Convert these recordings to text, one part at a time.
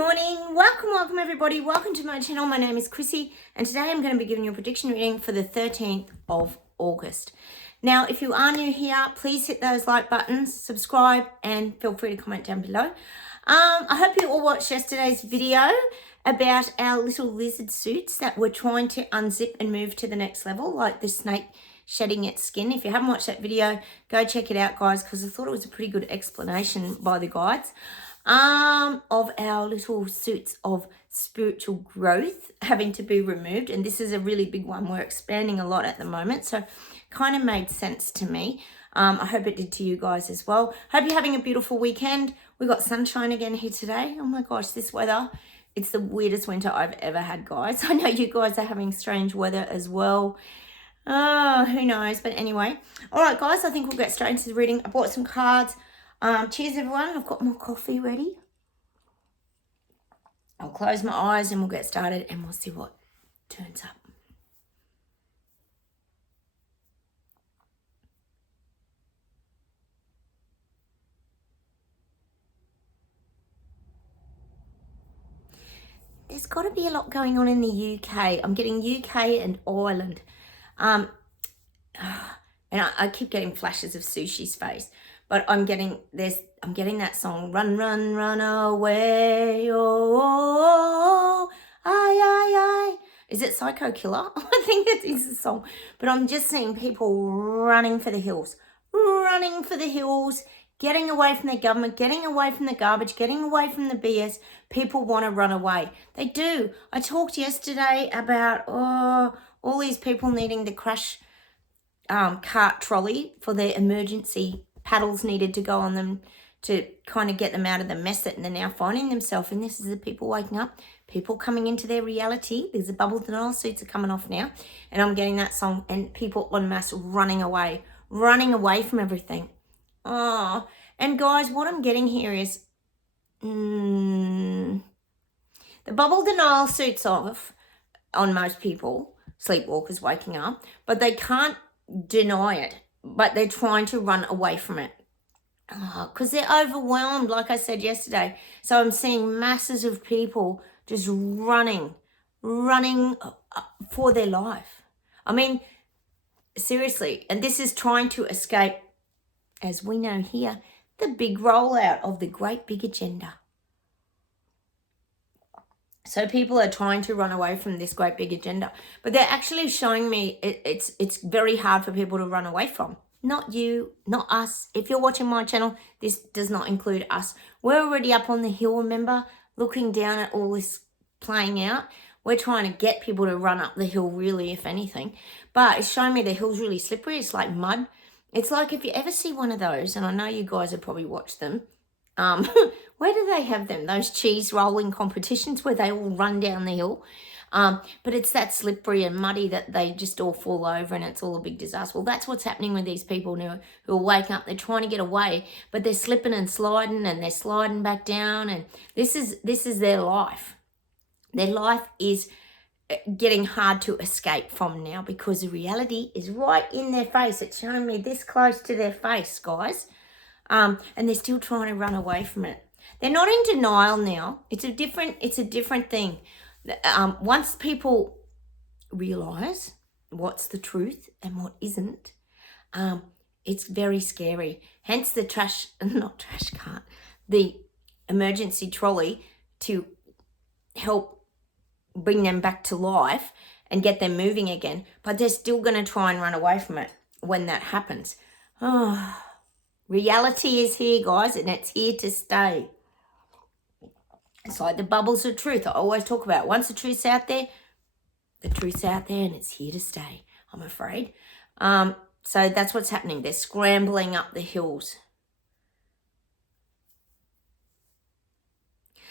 morning. Welcome everybody. Welcome to my channel. My name is Chrissy and today I'm going to be giving you a prediction reading for the 13th of August. Now, if you are new here, please hit those like buttons, subscribe, and feel free to comment down below. I hope you all watched yesterday's video about our little lizard suits that we're trying to unzip and move to the next level, like the snake shedding its skin. If you haven't watched that video, go check it out, guys, because I thought it was a pretty good explanation by the guides of our little suits of spiritual growth having to be removed. And this is a really big one. We're expanding a lot at the moment, so kind of made sense to me. I hope it did to you guys as well. Hope you're having a beautiful weekend. We got sunshine again here today. Oh my gosh, this weather, it's the weirdest winter I've ever had, guys. I know you guys are having strange weather as well. Oh, who knows? But anyway, all right, guys, I think we'll get straight into the reading. I bought some cards. Cheers, everyone. I've got my coffee ready. I'll close my eyes and we'll get started and we'll see what turns up. There's got to be a lot going on in the UK. I'm getting UK and Ireland. And I keep getting flashes of Sushi's face. But I'm getting that song, Run, Run, Run Away, oh, I. Is it Psycho Killer? I think it is the song. But I'm just seeing people running for the hills, getting away from the government, getting away from the garbage, getting away from the BS. People want to run away. They do. I talked yesterday about, all these people needing the crash cart trolley for their emergency paddles needed to go on them to kind of get them out of the mess that they're now finding themselves in. This is the people waking up, people coming into their reality. There's a bubble denial suits are coming off now, and I'm getting that song and people en masse running away from everything. Oh, and guys, what I'm getting here is the bubble denial suits off on most people, sleepwalkers waking up, but they can't deny it. But they're trying to run away from it because they're overwhelmed, like I said yesterday. So I'm seeing masses of people just running for their life. I mean, seriously, and this is trying to escape, as we know here, the big rollout of the great big agenda. So people are trying to run away from this great big agenda, but they're actually showing me it's very hard for people to run away from. Not you, not us. If you're watching my channel, this does not include us. We're already up on the hill, remember, looking down at all this playing out. We're trying to get people to run up the hill, really, if anything. But it's showing me the hill's really slippery. It's like mud. It's like if you ever see one of those, and I know you guys have probably watched them, where do they have them? Those cheese rolling competitions where they all run down the hill. But it's that slippery and muddy that they just all fall over and it's all a big disaster. Well, that's what's happening with these people who are waking up. They're trying to get away, but they're slipping and sliding and they're sliding back down. And this is their life. Their life is getting hard to escape from now because the reality is right in their face. It's showing me this close to their face, guys. And they're still trying to run away from it. They're not in denial now. It's a different thing. Once people realize what's the truth and what isn't, it's very scary. Hence the the emergency trolley to help bring them back to life and get them moving again. But they're still going to try and run away from it when that happens. Oh. Reality is here, guys, and it's here to stay. It's like the bubbles of truth I always talk about. Once the truth's out there and it's here to stay, I'm afraid. So that's what's happening. They're scrambling up the hills.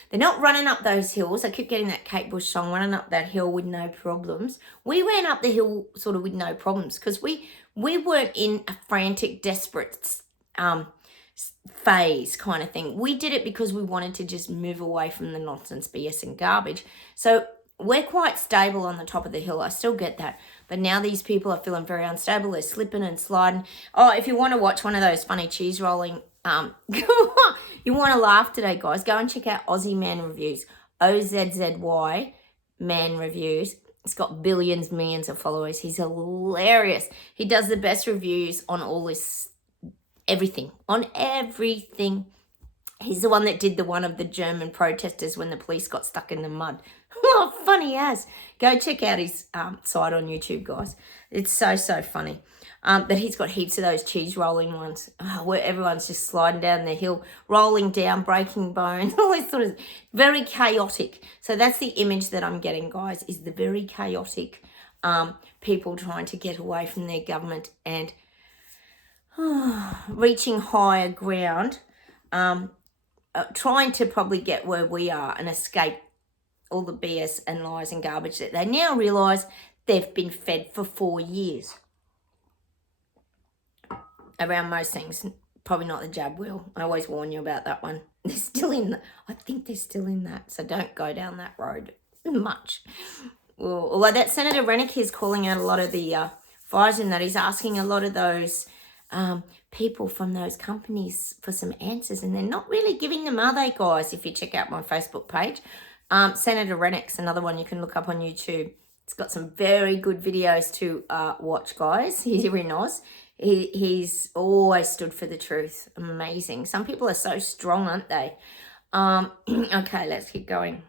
They're not running up those hills. I keep getting that Kate Bush song, running up that hill with no problems. We ran up the hill sort of with no problems because we weren't in a frantic, desperate phase kind of thing. We did it because we wanted to just move away from the nonsense, BS and garbage. So we're quite stable on the top of the hill. I still get that. But now these people are feeling very unstable. They're slipping and sliding. Oh, if you want to watch one of those funny cheese rolling You want to laugh today, guys? Go and check out Aussie Man Reviews. OZZY Man Reviews. He's got billions, millions of followers. He's hilarious. He does the best reviews on all this, everything. On everything. He's the one that did the one of the German protesters when the police got stuck in the mud. Oh, funny as. Go check out his site on YouTube, guys. It's so, so funny. But he's got heaps of those cheese rolling ones where everyone's just sliding down the hill, rolling down, breaking bones, all this sort of very chaotic. So that's the image that I'm getting, guys, is the very chaotic people trying to get away from their government and reaching higher ground, trying to probably get where we are and escape all the BS and lies and garbage that they now realise they've been fed for 4 years. Around most things, probably not the jab wheel. I always warn you about that one. They're still in, I think they're still in that, so don't go down that road much. Well, although that Senator Rennick is calling out a lot of the fires in that, he's asking a lot of those people from those companies for some answers, and they're not really giving them, are they, guys? If you check out my Facebook page, Senator Rennick's another one you can look up on YouTube. It's got some very good videos to watch, guys. Here in Oz. He's always stood for the truth. Amazing. Some people are so strong, aren't they? Okay, let's keep going.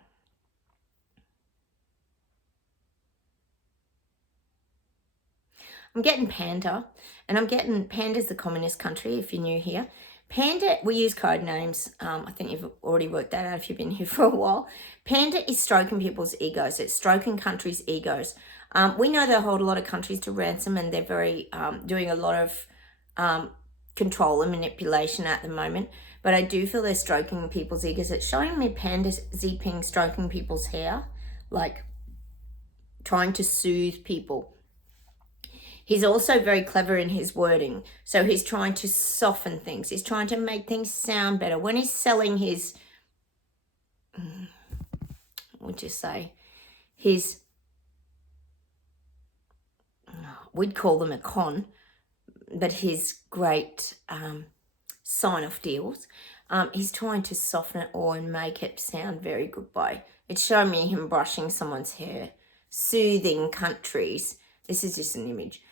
I'm getting Panda, and I'm getting Panda's the communist country, if you're new here. Panda, we use code names. I think you've already worked that out if you've been here for a while. Panda is stroking people's egos. It's stroking countries' egos. We know they hold a lot of countries to ransom, and they're very doing a lot of control and manipulation at the moment. But I do feel they're stroking people's egos. It's showing me Panda Xi stroking people's hair, like trying to soothe people. He's also very clever in his wording. So he's trying to soften things. He's trying to make things sound better. When he's selling his, what would you say, his, we'd call them a con, but his great sign-off deals, he's trying to soften it all and make it sound very goodbye. It's showing me him brushing someone's hair, soothing countries. This is just an image.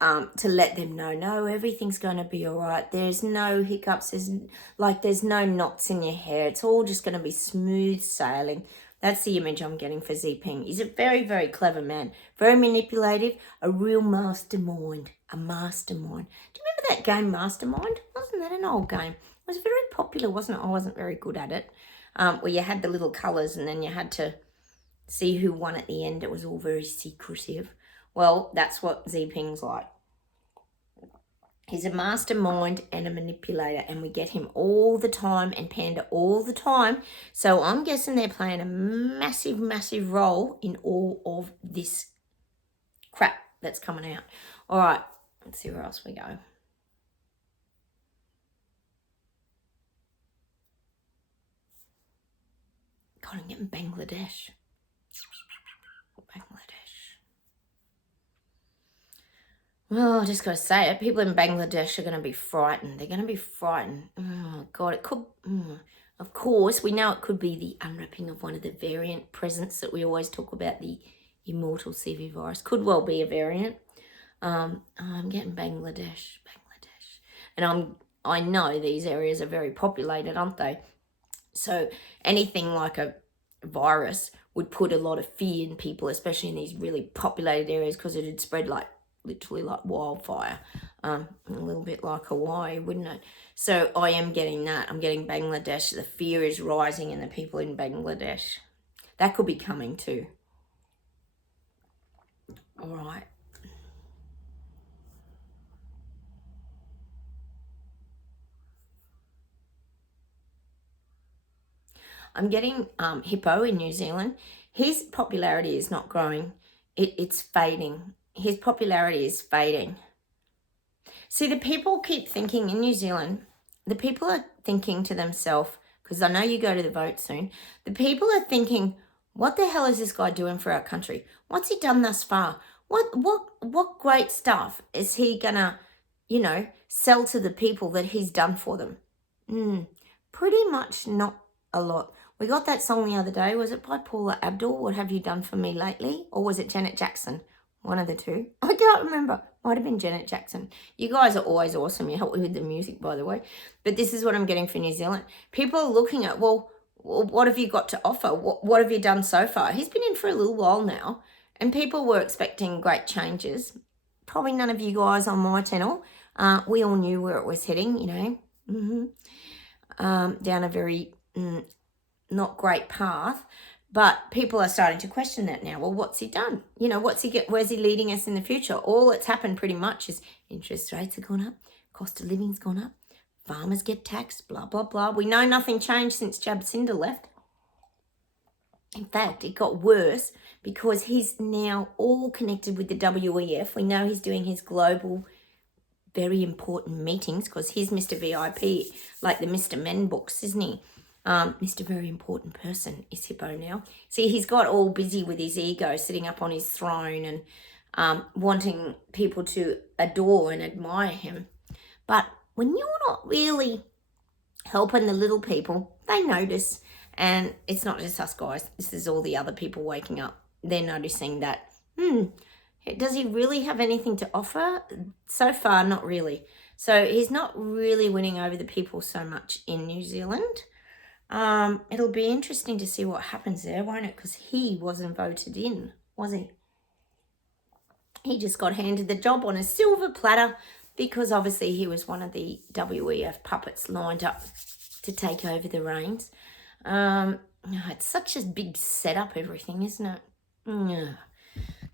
To let them know, no, everything's going to be all right. There's no hiccups. There's no knots in your hair. It's all just going to be smooth sailing. That's the image I'm getting for Xi Jinping. He's a very, very clever man. Very manipulative. A real mastermind. A mastermind. Do you remember that game Mastermind? Wasn't that an old game? It was very popular, wasn't it? I wasn't very good at it. Where you had the little colours and then you had to see who won at the end. It was all very secretive. Well, that's what Xi Jinping's like. He's a mastermind and a manipulator, and we get him all the time and Panda all the time. So I'm guessing they're playing a massive, massive role in all of this crap that's coming out. All right, let's see where else we go. God, I'm getting Bangladesh. Well, I just got to say it. People in Bangladesh are going to be frightened. They're going to be frightened. Oh, God, it could... Of course, we know it could be the unwrapping of one of the variant presents that we always talk about, the immortal CV virus. Could well be a variant. I'm getting Bangladesh. And I know these areas are very populated, aren't they? So anything like a virus would put a lot of fear in people, especially in these really populated areas, because it would spread literally like wildfire, a little bit like Hawaii, wouldn't it? So I am getting that. I'm getting Bangladesh. The fear is rising in the people in Bangladesh. That could be coming too. All right. I'm getting Hippo in New Zealand. His popularity is not growing. It's fading. His popularity is fading. See, the people keep thinking in New Zealand, the people are thinking to themselves, because I know you go to the vote soon, the people are thinking, what the hell is this guy doing for our country? What's he done thus far? What great stuff is he gonna, sell to the people that he's done for them? pretty much not a lot. We got that song the other day. Was it by Paula Abdul? What have you done for me lately? Or was it Janet Jackson? One of the two. I can't remember. Might have been Janet Jackson. You guys are always awesome. You help me with the music, by the way. But this is what I'm getting for New Zealand. People are looking at, well, what have you got to offer? What have you done so far? He's been in for a little while now, and people were expecting great changes. Probably none of you guys on my channel. We all knew where it was heading, you know, down a very not great path. But people are starting to question that now. Well, what's he done? You know, where's he leading us in the future? All that's happened pretty much is interest rates have gone up, cost of living's gone up, farmers get taxed, blah, blah, blah. We know nothing changed since Jacinda left. In fact, it got worse because he's now all connected with the WEF. We know he's doing his global, very important meetings because he's Mr. VIP, like the Mr. Men books, isn't he? Mr. Very Important Person is Hippo now. See, he's got all busy with his ego, sitting up on his throne and wanting people to adore and admire him. But when you're not really helping the little people, they notice. And it's not just us guys. This is all the other people waking up. They're noticing that, does he really have anything to offer? So far, not really. So he's not really winning over the people so much in New Zealand. It'll be interesting to see what happens there, won't it? Because he wasn't voted in, was he? He just got handed the job on a silver platter because obviously he was one of the WEF puppets lined up to take over the reins. It's such a big setup, everything, isn't it?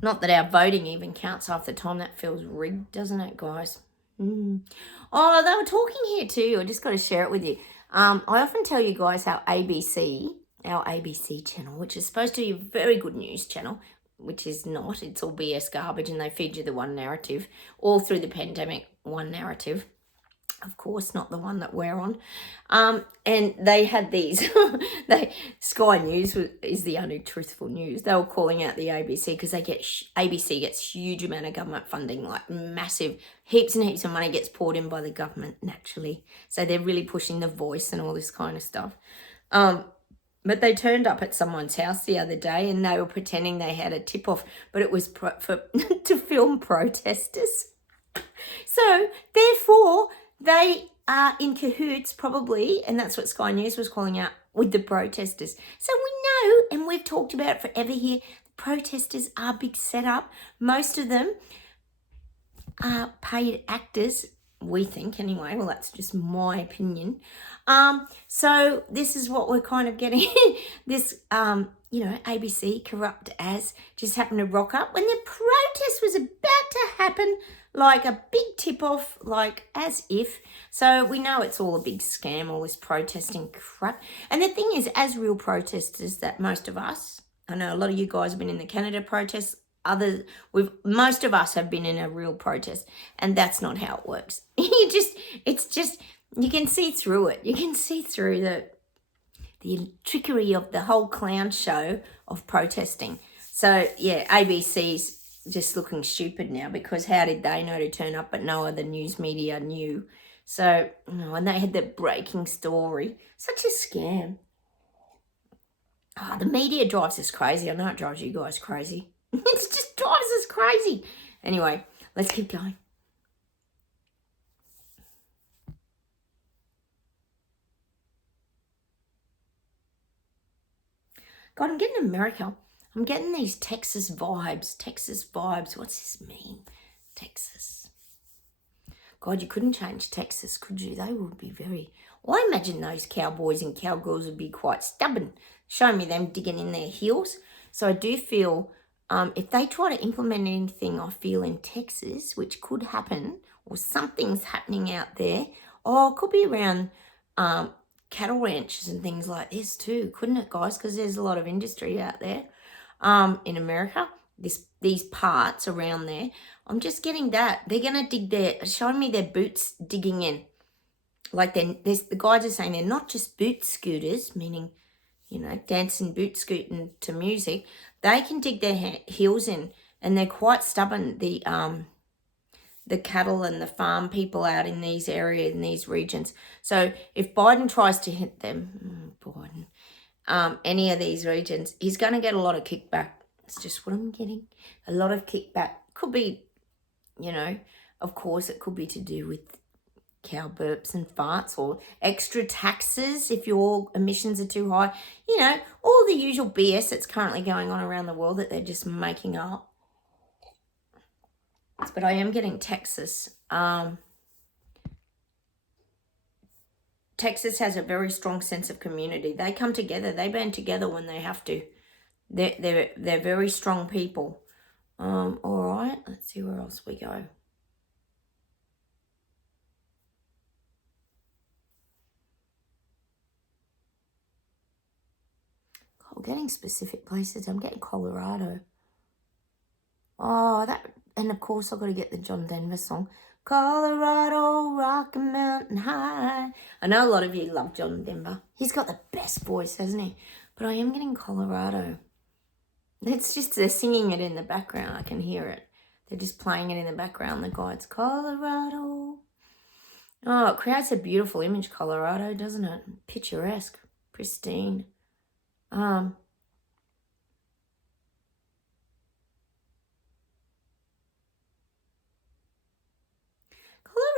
Not that our voting even counts half the time. That feels rigged, doesn't it, guys? Oh, they were talking here too. I just got to share it with you. I often tell you guys how ABC, our ABC channel, which is supposed to be a very good news channel, which is not. It's all BS garbage and they feed you the one narrative. All through the pandemic, one narrative. Of course, not the one that we're on. And they had these, Sky News is the only truthful news. They were calling out the ABC because ABC gets huge amount of government funding, like massive, heaps and heaps of money gets poured in by the government naturally. So they're really pushing The Voice and all this kind of stuff. But they turned up at someone's house the other day and they were pretending they had a tip-off, but it was to film protesters. So, therefore, they are in cahoots probably, and that's what Sky News was calling out, with the protesters. So we know, and we've talked about it forever here, the protesters are a big setup. Most of them are paid actors, we think anyway. Well, that's just my opinion. So this is what we're kind of getting. This, ABC, corrupt as, just happened to rock up when the protest was about to happen, like a big tip-off, like as if. So we know it's all a big scam, all this protesting crap. And the thing is, as real protesters, that most of us, I know a lot of you guys have been in the Canada protests, most of us have been in a real protest, and that's not how it works. You can see through it. You can see through the trickery of the whole clown show of protesting. So yeah, ABC's just looking stupid now because how did they know to turn up but no other news media knew? So, and they had that breaking story. Such a scam. Oh, the media drives us crazy. I know it drives you guys crazy. It just drives us crazy. Anyway, let's keep going. God, I'm getting America. I'm getting these Texas vibes. Texas vibes. What's this mean? Texas. God, you couldn't change Texas, could you? They would be very... Well, I imagine those cowboys and cowgirls would be quite stubborn. Show me them digging in their heels. So I do feel if they try to implement anything, I feel in Texas, which could happen, or something's happening out there. Oh, it could be around cattle ranches and things like this too, couldn't it, guys? Because there's a lot of industry out there in America. These parts around there. I'm just getting that. They're going to showing me their boots digging in. Like the guys are saying they're not just boot scooters, meaning, dancing boot scooting to music. They can dig their heels in and they're quite stubborn. The the cattle and the farm people out in these areas, in these regions. So if Biden tries to hit them, any of these regions, he's going to get a lot of kickback. It's just what I'm getting. A lot of kickback. Could be, of course, it could be to do with cow burps and farts, or extra taxes if your emissions are too high. All the usual BS that's currently going on around the world that they're just making up. But I am getting Texas. Texas has a very strong sense of community. They come together. They band together when they have to. They're very strong people. All right, let's see where else we go. God, we're getting specific places. I'm getting Colorado. Oh, and of course I've got to get the John Denver song. Colorado, Rocky Mountain High. I know a lot of you love John Denver. He's got the best voice, hasn't he? But I am getting Colorado. It's just they're singing it in the background. I can hear it. They're just playing it in the background. The guide's Colorado. Oh, it creates a beautiful image, Colorado, doesn't it? Picturesque, pristine.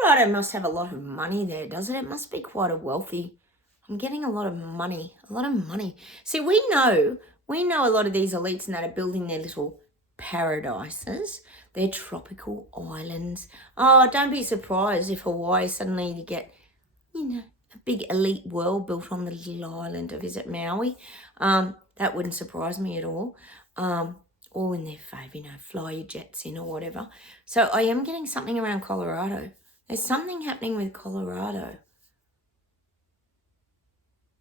Colorado must have a lot of money there, doesn't it? It must be quite a wealthy. I'm getting a lot of money. See, we know a lot of these elites and that are building their little paradises, their tropical islands. Oh, don't be surprised if Hawaii suddenly you get, a big elite world built on the little island of, is it Maui? That wouldn't surprise me at all. All in their favour, fly your jets in or whatever. So I am getting something around Colorado. There's something happening with Colorado.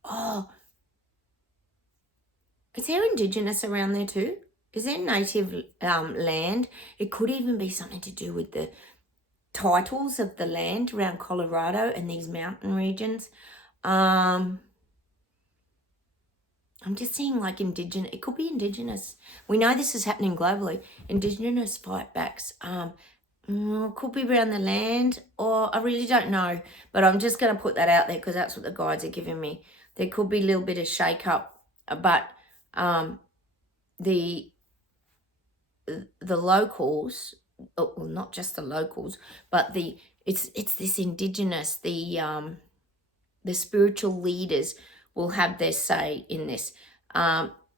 Oh, is there Indigenous around there too? Is there native land? It could even be something to do with the titles of the land around Colorado and these mountain regions. I'm just seeing like Indigenous. It could be Indigenous. We know this is happening globally. Indigenous fightbacks. Could be around the land, or I really don't know. But I'm just going to put that out there because that's what the guides are giving me. There could be a little bit of shake-up, but the locals, well, not just the locals, but it's this Indigenous, the spiritual leaders will have their say in this.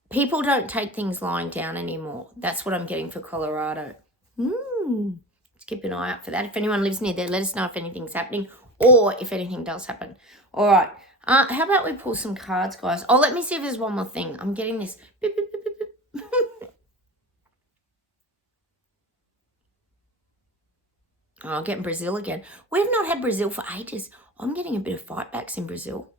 People don't take things lying down anymore. That's what I'm getting for Colorado. Let's keep an eye out for that. If anyone lives near there, let us know if anything's happening or if anything does happen. All right. How about we pull some cards, guys? Oh, let me see if there's one more thing. I'm getting this. Beep, beep, beep, beep, beep. Oh, I'm getting Brazil again. We've not had Brazil for ages. I'm getting a bit of fightbacks in Brazil.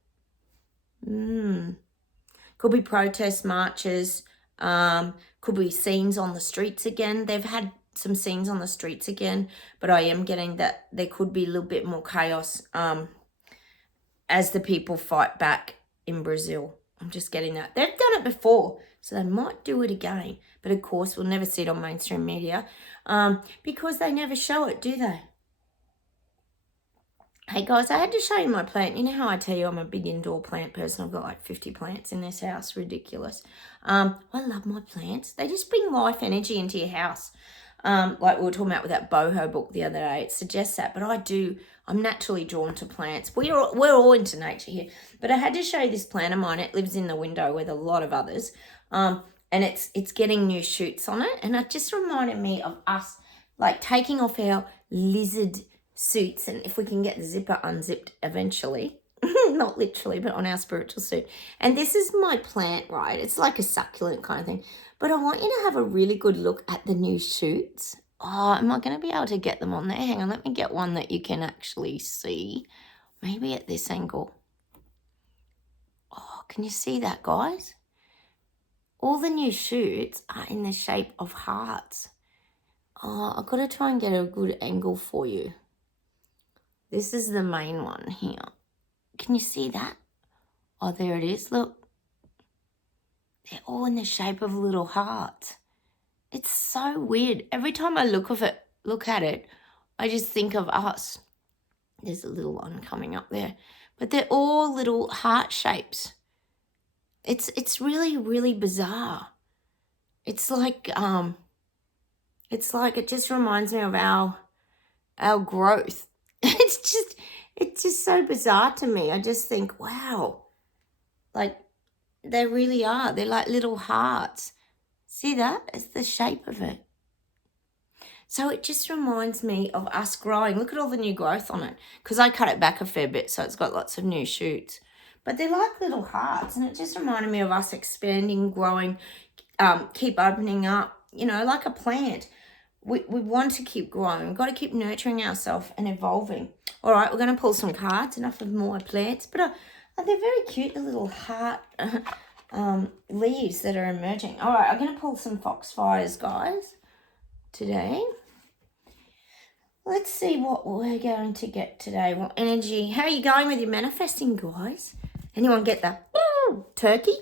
Could be protests, marches. Could be scenes on the streets again. They've had some scenes on the streets again, but I am getting that there could be a little bit more chaos as the people fight back in Brazil. I'm just getting that. They've done it before, so they might do it again. But of course, we'll never see it on mainstream media because they never show it, do they? Hey guys, I had to show you my plant. You know how I tell you I'm a big indoor plant person? I've got like 50 plants in this house. Ridiculous. I love my plants. They just bring life energy into your house. Like we were talking about with that boho book the other day. It suggests that. But I'm naturally drawn to plants. We're all into nature here. But I had to show you this plant of mine. It lives in the window with a lot of others. And it's getting new shoots on it. And it just reminded me of us like taking off our lizard suits, and if we can get the zipper unzipped eventually, not literally, but on our spiritual suit. And this is my plant, right? It's like a succulent kind of thing. But I want you to have a really good look at the new shoots. Oh, am I going to be able to get them on there? Hang on, let me get one that you can actually see. Maybe at this angle. Oh, can you see that, guys? All the new shoots are in the shape of hearts. Oh, I've got to try and get a good angle for you. This is the main one here. Can you see that? Oh, there it is. Look. They're all in the shape of little hearts. It's so weird. Every time I look at it, I just think of us. There's a little one coming up there. But they're all little heart shapes. It's really, really bizarre. It's like it just reminds me of our growth. It's just so bizarre to me. I just think, wow, like they really are. They're like little hearts. See that? It's the shape of it. So it just reminds me of us growing. Look at all the new growth on it, because I cut it back a fair bit, so it's got lots of new shoots. But they're like little hearts, and it just reminded me of us expanding, growing, keep opening up, like a plant. We want to keep growing. We've got to keep nurturing ourselves and evolving. All right, we're going to pull some cards, enough of more plants. But they're very cute, the little heart leaves that are emerging. All right, I'm going to pull some foxfires, guys, today. Let's see what we're going to get today. What energy? How are you going with your manifesting, guys? Anyone get the turkey?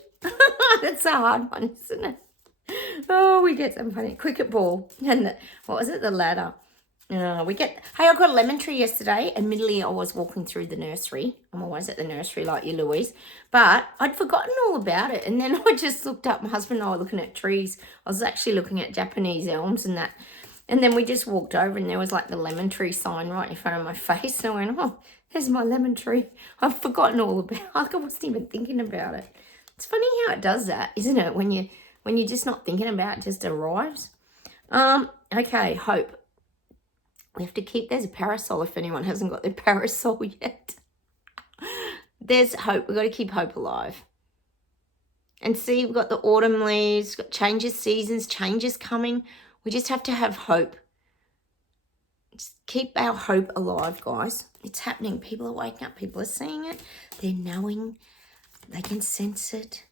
That's a hard one, isn't it? Oh, we get some funny cricket ball and the ladder. Hey, I got a lemon tree yesterday. Admittedly, I was walking through the nursery. I'm always at the nursery like you, Louise. But I'd forgotten all about it. And then I just looked up. My husband and I were looking at trees. I was actually looking at Japanese elms and that. And then we just walked over and there was like the lemon tree sign right in front of my face. And I went, oh, there's my lemon tree. I've forgotten all about it. I wasn't even thinking about it. It's funny how it does that, isn't it? When you're just not thinking about it, it just arrives. Okay, hope. We have to keep, there's a parasol if anyone hasn't got their parasol yet. There's hope. We've got to keep hope alive. And see, we've got the autumn leaves, got changes, seasons, changes coming. We just have to have hope. Just keep our hope alive, guys. It's happening. People are waking up. People are seeing it. They're knowing. They can sense it.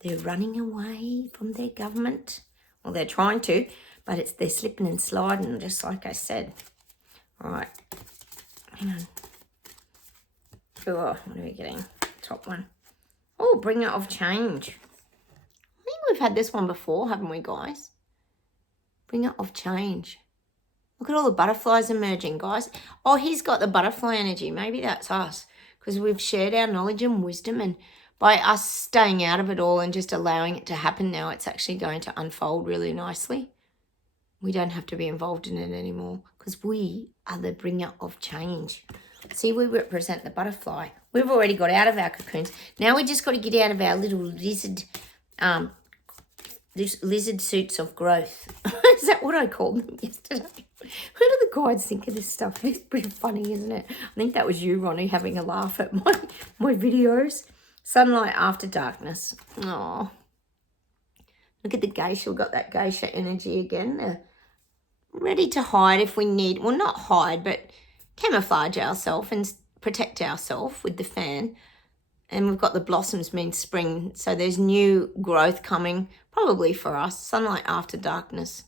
They're running away from their government. Well, they're trying to, but they're slipping and sliding, just like I said. All right. Hang on. Oh, what are we getting? Top one. Oh, bringer of change. I think we've had this one before, haven't we, guys? Bringer of change. Look at all the butterflies emerging, guys. Oh, he's got the butterfly energy. Maybe that's us, because we've shared our knowledge and wisdom, and by us staying out of it all and just allowing it to happen now, it's actually going to unfold really nicely. We don't have to be involved in it anymore, because we are the bringer of change. See, we represent the butterfly. We've already got out of our cocoons. Now we just got to get out of our little lizard suits of growth. Is that what I called them yesterday? Who do the guides think of this stuff? It's pretty funny, isn't it? I think that was you, Ronnie, having a laugh at my videos. Sunlight after darkness. Oh, look at the geisha. We've got that geisha energy again. They're ready to hide if we need. Well, not hide, but camouflage ourselves and protect ourselves with the fan. And we've got the blossoms mean spring. So there's new growth coming, probably for us. Sunlight after darkness.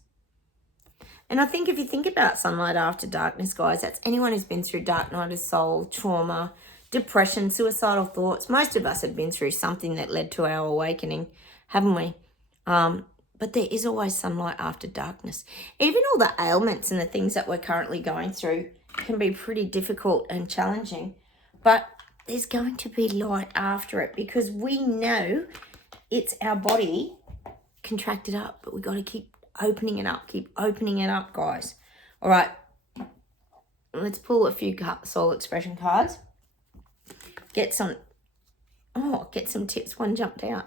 And I think if you think about sunlight after darkness, guys, that's anyone who's been through dark night of soul, trauma, depression, suicidal thoughts. Most of us have been through something that led to our awakening, haven't we? But there is always sunlight after darkness. Even all the ailments and the things that we're currently going through can be pretty difficult and challenging. But there's going to be light after it, because we know it's our body contracted up, but we've got to keep opening it up, guys. All right, let's pull a few soul expression cards. Get some tips. One jumped out.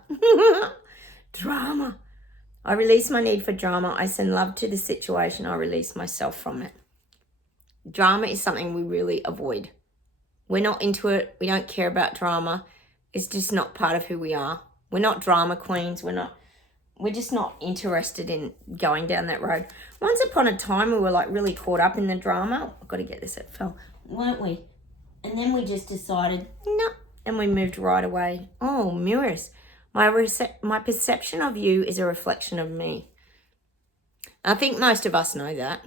Drama. I release my need for drama. I send love to the situation. I release myself from it. Drama is something we really avoid. We're not into it. We don't care about drama. It's just not part of who we are. We're not drama queens. We're just not interested in going down that road. Once upon a time, we were like really caught up in the drama. I've got to get this, it fell, weren't we? And then we just decided, no, and we moved right away. Oh, mirrors. My perception of you is a reflection of me. I think most of us know that.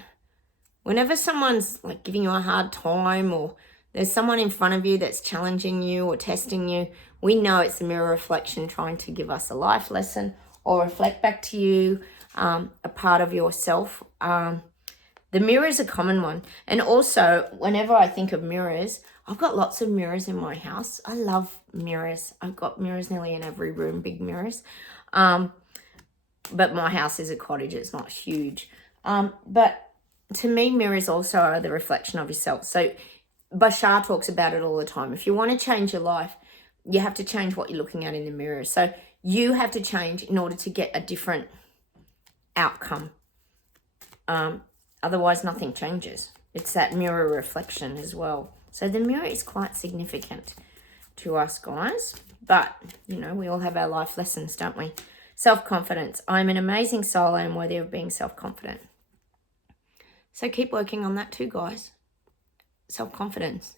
Whenever someone's like giving you a hard time, or there's someone in front of you that's challenging you or testing you, we know it's a mirror reflection trying to give us a life lesson or reflect back to you a part of yourself. The mirror is a common one. And also, whenever I think of mirrors, I've got lots of mirrors in my house. I love mirrors. I've got mirrors nearly in every room, big mirrors. But my house is a cottage. It's not huge. But to me, mirrors also are the reflection of yourself. So Bashar talks about it all the time. If you want to change your life, you have to change what you're looking at in the mirror. So you have to change in order to get a different outcome. Otherwise, nothing changes. It's that mirror reflection as well. So the mirror is quite significant to us, guys. But, you know, we all have our life lessons, don't we? Self-confidence. I'm an amazing soul. I am worthy of being self-confident. So keep working on that too, guys. Self-confidence.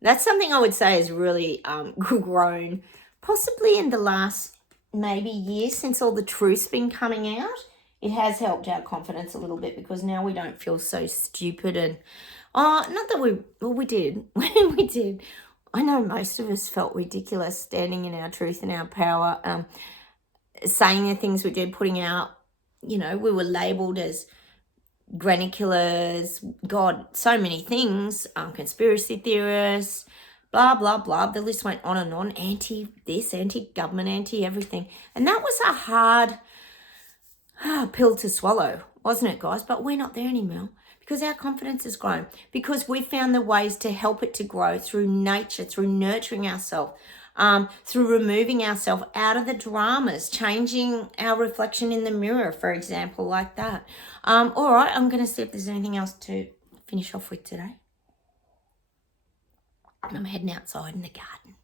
That's something I would say has really grown possibly in the last maybe year since all the truth's been coming out. It has helped our confidence a little bit because now we don't feel so stupid and, not that we did. We did. I know most of us felt ridiculous standing in our truth and our power, saying the things we did, putting out, you know, we were labelled as granny killers, God, so many things, conspiracy theorists, blah, blah, blah. The list went on and on, anti-this, anti-government, anti-everything. And that was a hard pill to swallow, wasn't it, guys? But we're not there anymore because our confidence has grown, because we found the ways to help it to grow through nature, through nurturing ourselves, through removing ourselves out of the dramas, changing our reflection in the mirror, for example, like that. All right, I'm going to see if there's anything else to finish off with today. And I'm heading outside in the garden.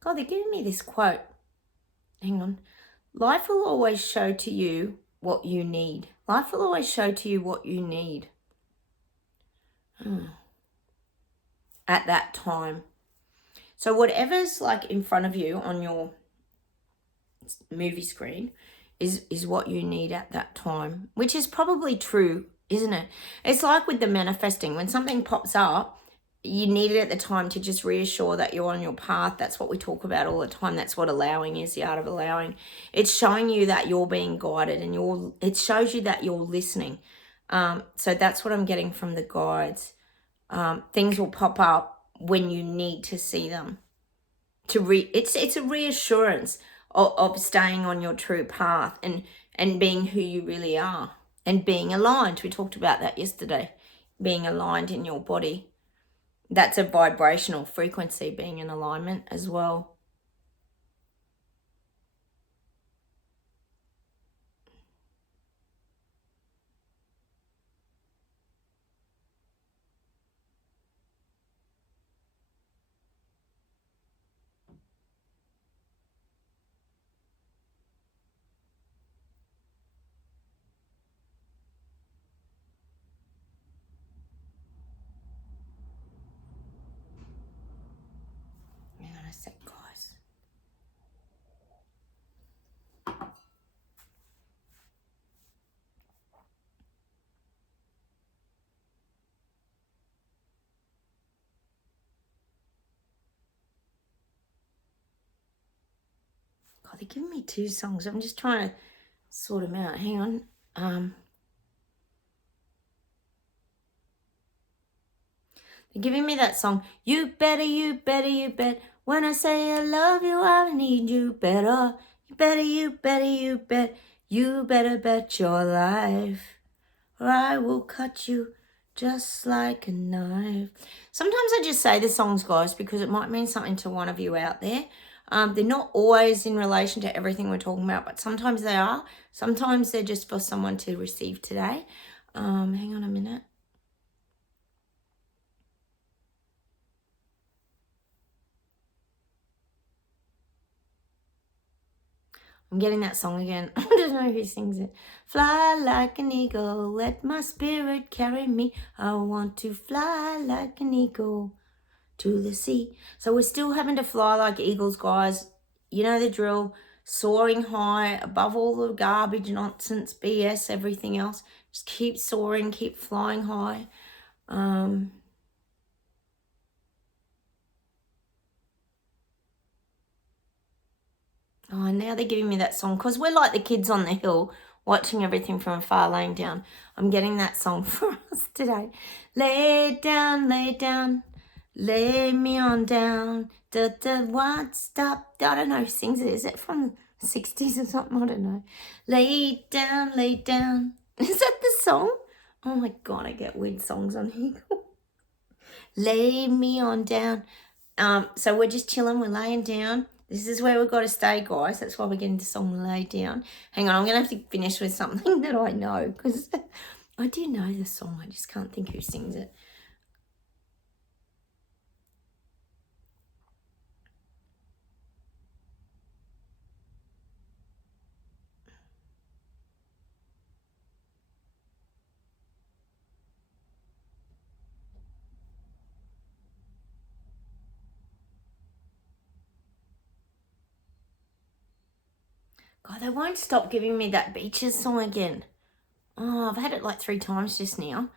God, they're giving me this quote. Hang on. Life will always show to you what you need. Life will always show to you what you need. At that time. So whatever's like in front of you on your movie screen is what you need at that time, which is probably true, isn't it? It's like with the manifesting. When something pops up, you need it at the time to just reassure that you're on your path. That's what we talk about all the time. That's what allowing is, the art of allowing. It's showing you that you're being guided and it shows you that you're listening. So that's what I'm getting from the guides. Things will pop up when you need to see them. It's a reassurance of staying on your true path and being who you really are and being aligned. We talked about that yesterday, being aligned in your body. That's a vibrational frequency, being in alignment as well. Hang on a sec, guys. God, they're giving me two songs. I'm just trying to sort them out. Hang on. They're giving me that song. You better, you better, you bet. When I say I love you, I need you better. You better, you better, you bet. You better bet your life, or I will cut you just like a knife. Sometimes I just say the songs, guys, because it might mean something to one of you out there. They're not always in relation to everything we're talking about, but sometimes they are. Sometimes they're just for someone to receive today. Hang on a minute. I'm getting that song again. I don't know who sings it. Fly like an eagle, let my spirit carry me. I want to fly like an eagle to the sea. So we're still having to fly like eagles, guys. You know the drill. soaring high above all the garbage, nonsense, BS, everything else. Just keep soaring, keep flying high. Oh, now they're giving me that song because we're like the kids on the hill watching everything from afar, laying down. I'm getting that song for us today. Lay down, lay me on down. Da da what stop? I don't know who sings it. Is it from the 60s or something? I don't know. Lay down, lay down. Is that the song? Oh my God, I get weird songs on here. Lay me on down. So we're just chilling, we're laying down. This is where we've got to stay, guys. That's why we're getting the song Lay Down. Hang on, I'm going to have to finish with something that I know because I do know the song. I just can't think who sings it. God, they won't stop giving me that Beaches song again. Oh, I've had it like 3 times just now.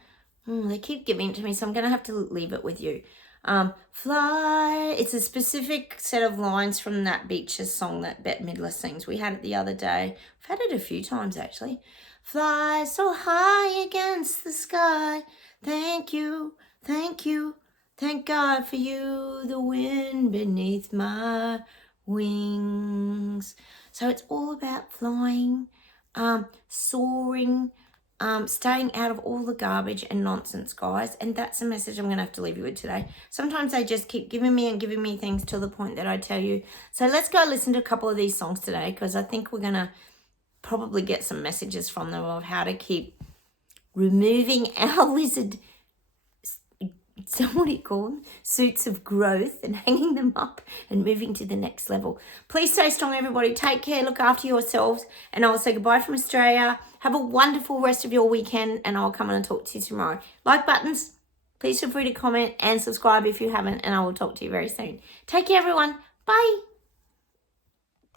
They keep giving it to me, so I'm going to have to leave it with you. Fly. It's a specific set of lines from that Beaches song that Bette Midler sings. We had it the other day. I've had it a few times, actually. Fly so high against the sky. Thank you, thank you. Thank God for you, the wind beneath my wings. So it's all about flying, soaring, staying out of all the garbage and nonsense, guys. And that's the message I'm going to have to leave you with today. Sometimes they just keep giving me things to the point that I tell you. So let's go listen to a couple of these songs today because I think we're going to probably get some messages from them of how to keep removing our lizard, so what do you call them? Suits of growth and hanging them up and moving to the next level. Please stay strong, everybody. Take care. Look after yourselves. And I'll say goodbye from Australia. Have a wonderful rest of your weekend. And I'll come on and talk to you tomorrow. Like buttons. Please feel free to comment and subscribe if you haven't. And I will talk to you very soon. Take care, everyone. Bye.